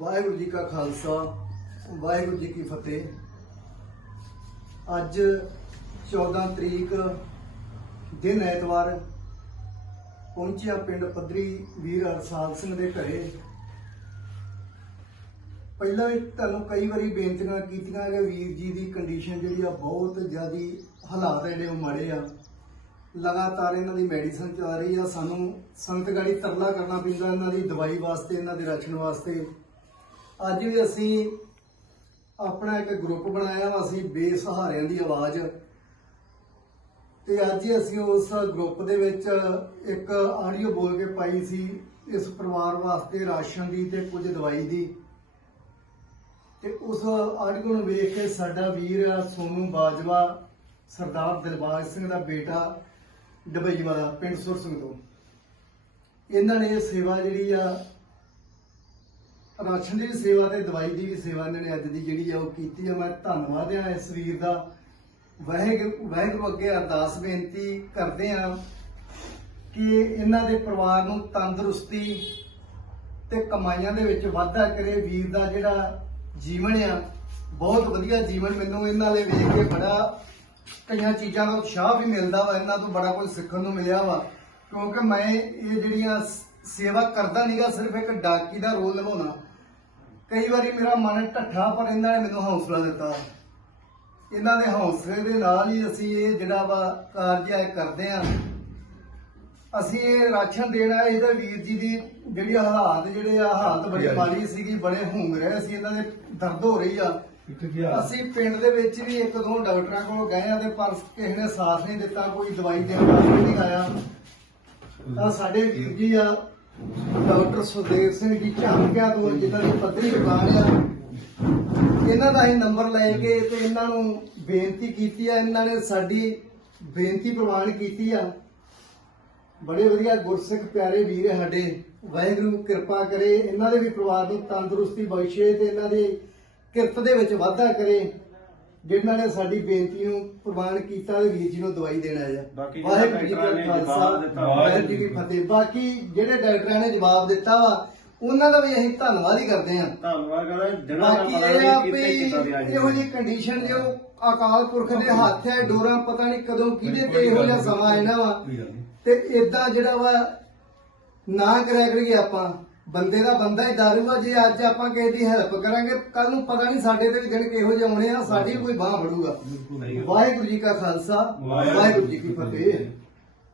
ਵਾਹਿਗੁਰੂ ਜੀ ਕਾ ਖਾਲਸਾ, ਵਾਹਿਗੁਰੂ ਜੀ ਕੀ ਫਤਿਹ। ਅੱਜ 14 ਤਰੀਕ ਦਿਨ ਐਤਵਾਰ, ਪਹੁੰਚਿਆ ਪਿੰਡ ਪੱਧਰੀ ਵੀਰ ਅਰਸਾਲ ਸਿੰਘ ਦੇ ਘਰੇ। ਪਹਿਲਾਂ ਵੀ ਤੁਹਾਨੂੰ ਕਈ ਵਾਰੀ ਬੇਨਤੀਆਂ ਕੀਤੀਆਂ ਕਿ ਵੀਰ ਜੀ ਦੀ ਕੰਡੀਸ਼ਨ ਜਿਹੜੀ ਆ ਬਹੁਤ ਜ਼ਿਆਦੀ ਹਾਲਾਤ ਜਿਹੜੇ ਉਹ ਮਾੜੇ ਆ। ਲਗਾਤਾਰ ਇਹਨਾਂ ਦੀ ਮੈਡੀਸਨ ਚੱਲ ਰਹੀ ਆ, ਸਾਨੂੰ ਸੰਤ ਤਰਲਾ ਕਰਨਾ ਪੈਂਦਾ, ਇਹਨਾਂ ਦੀ ਦਵਾਈ ਵਾਸਤੇ, ਇਹਨਾਂ ਦੇ ਰਾਸ਼ਨ ਵਾਸਤੇ। ਅੱਜ ਵੀ ਅਸੀਂ ਆਪਣਾ ਇੱਕ ਗਰੁੱਪ ਬਣਾਇਆ ਵਾ, ਅਸੀਂ ਬੇਸਹਾਰਿਆਂ ਦੀ ਆਵਾਜ਼। ਤੇ ਅੱਜ ਹੀ ਅਸੀਂ ਉਸ ਗਰੁੱਪ ਦੇ ਵਿੱਚ ਇੱਕ ਆਡੀਓ ਬੋਲ ਕੇ ਪਾਈ ਸੀ, ਇਸ ਪਰਿਵਾਰ ਵਾਸਤੇ ਰਾਸ਼ਨ ਦੀ ਤੇ ਕੁਝ ਦਵਾਈ ਦੀ। ਤੇ ਉਸ ਆਡੀਓ ਨੂੰ ਵੇਖ ਕੇ ਸਾਡਾ ਵੀਰ ਆ ਸੋਨੂ ਬਾਜਵਾ, ਸਰਦਾਰ ਦਿਲਬਾਗ ਸਿੰਘ ਦਾ ਬੇਟਾ ਡਬਈ ਵਾਲਾ ਪਿੰਡ ਸੁਰ ਸਿੰਘ ਤੋਂ। ਇਹਨਾਂ ਨੇ ਇਹ ਸੇਵਾ ਜਿਹੜੀ ਆ ਰਾਸ਼ਨ ਦੀ ਵੀ ਸੇਵਾ ਤੇ ਦਵਾਈ ਦੀ ਵੀ ਸੇਵਾ ਇਹਨਾਂ ਨੇ ਅੱਜ ਦੀ ਜਿਹੜੀ ਆ ਉਹ ਕੀਤੀ ਆ। ਮੈਂ ਧੰਨਵਾਦ ਆ ਇਸ ਵੀਰ ਦਾ। ਵਾਹਿਗੁਰੂ ਵਾਹਿਗੁਰੂ ਅੱਗੇ ਅਰਦਾਸ ਬੇਨਤੀ ਕਰਦੇ ਆ ਕਿ ਇਹਨਾਂ ਦੇ ਪਰਿਵਾਰ ਨੂੰ ਤੰਦਰੁਸਤੀ ਤੇ ਕਮਾਈਆਂ ਦੇ ਵਿੱਚ ਵਾਧਾ ਕਰੇ। ਵੀਰ ਦਾ ਜਿਹੜਾ ਜੀਵਨ ਆ, ਬਹੁਤ ਵਧੀਆ ਜੀਵਨ ਮੈਨੂੰ ਇਹਨਾਂ ਦੇ ਵੇਖ ਕੇ ਬੜਾ ਕਈਆਂ ਚੀਜ਼ਾਂ ਦਾ ਉਤਸ਼ਾਹ ਵੀ ਮਿਲਦਾ ਵਾ। ਇਹਨਾਂ ਤੋਂ ਬੜਾ ਕੁਝ ਸਿੱਖਣ ਨੂੰ ਮਿਲਿਆ ਵਾ। ਕਿਉਂਕਿ ਮੈਂ ਇਹ ਜਿਹੜੀਆਂ ਸੇਵਾ ਕਰਦਾ ਨਹੀਂਗਾ ਸਿਰਫ ਇੱਕ ਡਾਕੀ ਦਾ ਰੋਲ ਨਿਭਾਉਣਾ। ਕਈ ਵਾਰੀ ਮੇਰਾ ਮਨ ਢੱਠਾ ਪਰ ਇਹਨਾਂ ਨੇ ਮੈਨੂੰ ਹੌਸਲਾ ਦਿੱਤਾ। ਇਹਨਾਂ ਦੇ ਹੌਸਲੇ ਦੇ ਨਾਲ ਹੀ ਅਸੀਂ ਇਹ ਜਿਹੜਾ ਵਾ ਕਾਰਜ ਹੈ ਕਰਦੇ ਆ। ਅਸੀਂ ਇਹ ਰਾਸ਼ਨ ਦੇਣਾ ਇਹਦੇ ਵੀਰ ਜੀ ਦੀ ਜਿਹੜੀ ਹਾਲਾਤ ਜਿਹੜੇ ਆ ਹਾਲਤ ਬੜੀ ਮਾੜੀ ਸੀਗੀ ਬੜੇ ਹੁੰਗ ਰਹੇ ਸੀ ਇਹਨਾਂ ਦੇ ਦਰਦ ਹੋ ਰਹੀ ਆ। ਅਸੀਂ ਪਿੰਡ ਦੇ ਵਿੱਚ ਵੀ ਇੱਕ ਦੋ ਡਾਕਟਰਾਂ ਕੋਲ ਗਏ ਆ ਤੇ ਪਰ ਕਿਸੇ ਨੇ ਸਾਥ ਨਹੀਂ ਦਿੱਤਾ ਕੋਈ ਦਵਾਈ ਦੇਣ ਵਾਸਤੇ ਨਹੀਂ ਆਇਆ। ਤਾਂ ਸਾਡੇ ਵੀਰ ਜੀ ਆ ਡਾਕਟਰ ਸੁਦੇਵ ਸਿੰਘ ਜੀ ਝਾਂਕਿਆ ਤੋਂ ਜਿਨ੍ਹਾਂ ਦੀ ਪੱਧਰੀ ਦੁਕਾਨ ਆ, ਇਹਨਾਂ ਦਾ ਹੀ ਨੰਬਰ ਲੈ ਕੇ ਤੇ ਇਹਨਾਂ ਨੂੰ ਬੇਨਤੀ ਕੀਤੀ ਆ, ਇਹਨਾਂ ਨੇ ਸਾਡੀ ਬੇਨਤੀ ਪ੍ਰਵਾਨ ਕੀਤੀ ਆ। ਬੜੇ ਵਧੀਆ ਗੁਰਸਿੱਖ ਪਿਆਰੇ ਵੀਰ ਸਾਡੇ, ਵਾਹਿਗੁਰੂ ਕਿਰਪਾ ਕਰੇ, ਇਹਨਾਂ ਦੇ ਵੀ ਪਰਿਵਾਰ ਨੂੰ ਤੰਦਰੁਸਤੀ ਬਖਸ਼ੇ ਤੇ ਇਹਨਾਂ ਦੇ ਕਿਰਤ ਦੇ ਵਿੱਚ ਵਾਧਾ ਕਰੇ। ਜਿਨ੍ਹਾਂ ਨੇ ਸਾਡੀ ਬੇਨਤੀ ਨੂੰ ਪ੍ਰਵਾਨ ਕੀਤਾ ਤੇ ਵੀਰ ਜੀ ਨੂੰ ਦਵਾਈ ਦੇਣਾ ਹੈ ਬਾਕੀ ਵਾਹਿਗੁਰੂ ਜੀ ਕਾ ਡਾਕਟਰਾਂ ਨੇ ਖਾਲਸਾ ਦਿੱਤਾ, ਵਾਹਿਗੁਰੂ ਜੀ ਕੀ ਫਤਿਹ। ਬਾਕੀ ਜਿਹੜੇ ਡਾਕਟਰਾਂ ਨੇ ਜਵਾਬ ਦਿੱਤਾ ਵਾ ਉਹਨਾਂ ਦਾ ਵੀ ਅਸੀਂ ਧੰਨਵਾਦ ਹੀ ਕਰਦੇ ਹਾਂ। ਧੰਨਵਾਦ ਕਰਦਾ ਦਿਨਾਂ ਦਾ ਬਾਕੀ ਪਤਾ ਇਹ ਆ ਨਹੀਂ ਕਿੱਥੇ ਇਹੋ ਜਿਹੀ ਕੰਡੀਸ਼ਨ ਜੋ ਅਕਾਲ ਪੁਰਖ ਦੇ ਹੱਥ ਹੈ ਡੋਰਾਂ ਪਤਾ ਨਹੀਂ ਕਦੋਂ ਕਿਹਦੇ ਤੇ ਇਹੋ ਜਿਹਾ ਸਮਾਂ ਆਣਾ ਵਾ। ਤੇ ਇਦਾਂ ਜਿਹੜਾ ਵਾ ਨਾ ਕਰਿਆ ਕਰੀਏ ਆਪਾਂ। ਬੰਦੇ ਦਾ ਬੰਦਾ ਹੀ ਦਾਰੂ ਆ ਜੇ ਅੱਜ ਆਪਾਂ ਕਿਸੇ ਦੀ ਹੈਲਪ ਕਰਾਂਗੇ ਕੱਲ ਨੂੰ ਪਤਾ ਨਹੀਂ ਸਾਡੇ ਤੇ ਵੀ ਦਿਨ ਕਿਹੋ ਜਿਹੇ ਆਉਣੇ ਆ ਸਾਡੀ ਵੀ ਕੋਈ ਬਾਹ ਫੜੂਗਾ। ਵਾਹਿਗੁਰੂ ਜੀ ਕਾ ਖਾਲਸਾ ਵਾਹਿਗੁਰੂ ਜੀ ਕੀ ਫਤਿਹ।